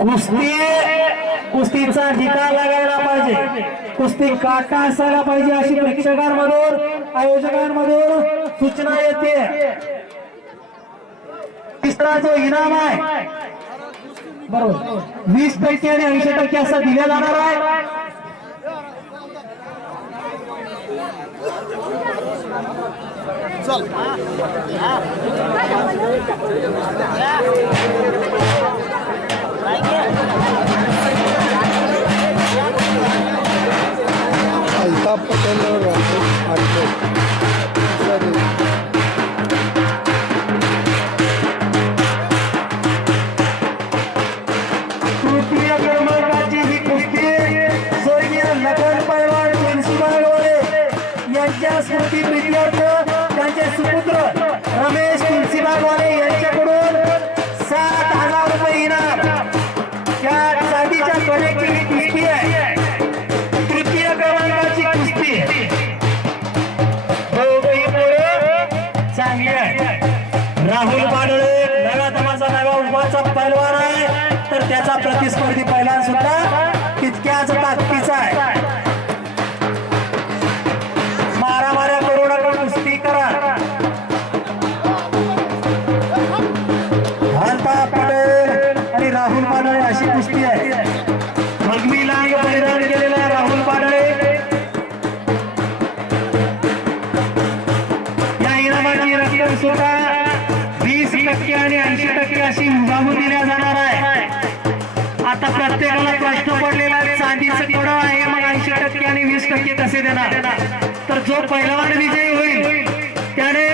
कुस्ती कुस्तीचा निकाल लागायला पाहिजे. कुस्ती काटा असायला पाहिजे अशी प्रेक्षकांमधून आयोजकांमधून सूचना येते. तिसरा जो इनाम आहे बरोबर. वीस टक्के आणि ऐंशी टक्के असं दिल्या जाणार आहे. अल्ताफ पटेल और प्रतिस्पर्धी पहिला सुद्धा तितक्याच ताकदीचा आहे. मारामाऱ्या करू नका कुस्ती करा. अल्ताफ पटेल आणि राहुल पाडळे अशी कुस्ती आहे. मगमी लांग परिधान केलेला राहुल पाडळे. या इनामाची रक्कम सुद्धा वीस टक्के आणि ऐंशी टक्के अशी उभारून दिल्या जाणार आहे. आता प्रत्येकाला प्रश्न पडलेला आहे, चांदीचं कडं आहे मग ऐंशी टक्के आणि वीस टक्के कसे देणार? तर जो पहिलवान विजयी होईल त्याने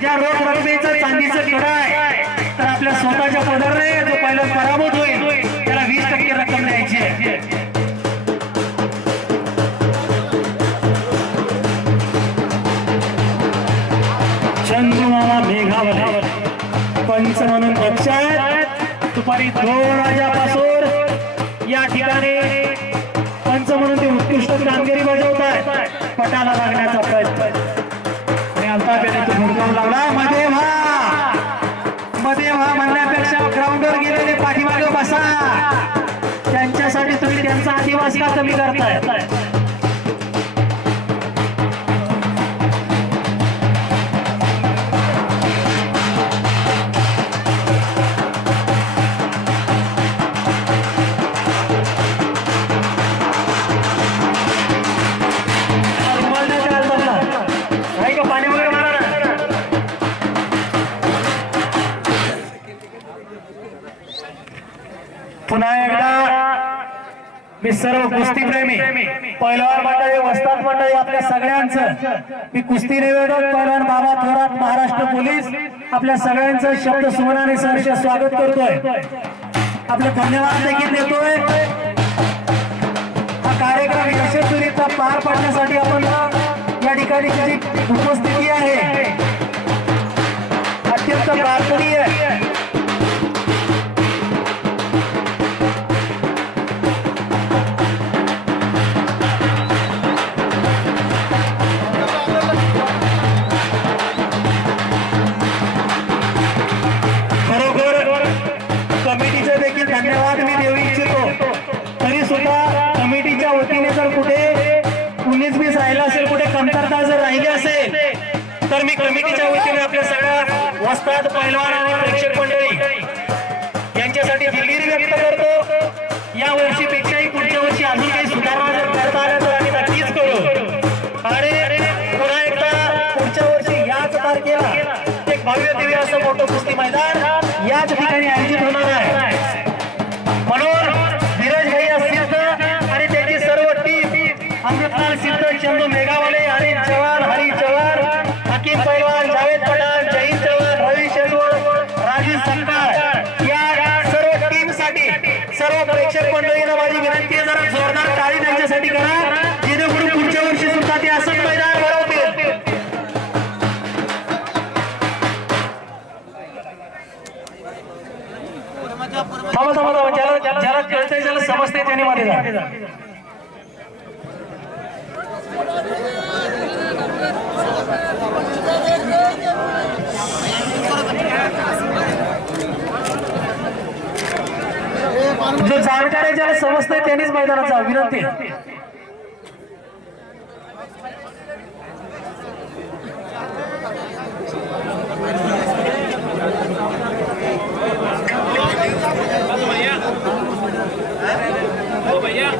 ज्या रोख रकमेचं चांदीचं कडं आहे तर आपल्या स्वतःच्या पदरने जो पहिला पराभूत होईल त्याला वीस टक्के रक्कम द्यायची आहे. चंदू मेघावले पंच म्हणून पक्षात दुपारी दोन वाजल्यापासून ठिकाणी पंच म्हणून ते उत्कृष्ट कामगिरी बजावत आहे पटाला लागण्याचा प्रयत्न. आणि अल्ताफ याने तो भडकावून लावला. मध्ये व्हा मध्ये व्हा म्हणण्यापेक्षा ग्राउंडवर गेलेले पाठीमागे बसा. त्यांच्यासाठी तुम्ही त्यांचा आदिवास का कमी करताय मी सर्व कुस्ती प्रेमी पैलवान मंडळी वस्ताद मंडळी आपल्या सगळ्यांचं मी कुस्ती निवेदक पैलवान बाबा थोरात महाराष्ट्र पोलीस आपल्या सगळ्यांचं शब्द सुमनाने सहर्ष स्वागत करतोय. आपले धन्यवाद देखील देतोय. हा कार्यक्रम यशस्वीरित्या पार पाडण्यासाठी आपण या ठिकाणी जी उपस्थिती आहे अत्यंत समितीच्या वतीने आपल्या सगळ्या वस्ताद पैलवान आणि प्रेक्षक मंडळी यांच्यासाठी दिलगिरी व्यक्त करतो. या वर्षीपेक्षाही पुढच्या वर्षी अजून काही सुधारणा जर करता आल्या तर आम्ही नक्कीच करू. आणि पुन्हा एकदा पुढच्या वर्षी याच तारखेला एक भव्य दिव्य असं मोठं कुस्ती मैदान याच ठिकाणी आयोजित होणार आहे. म्हणून धीरज भैया सिद्ध आणि त्याची सर्व टीम अमृतलाल सिद्ध चंदू मेघावाले मंडळीला माझी विनंती आहे जरा जोरदार टाळी त्यांच्यासाठी करा. जेणेकरून पुढच्या वर्षी सुद्धा ते असंच मैदान भरवते थांबा थांबा थांबा. ज्याला ज्याला कळतंय ज्याला समजतंय त्याने मध्ये जा. सहकार्य ज्याला समजतंय त्यांनीच मैदानात जावं विनंती हो, भैया.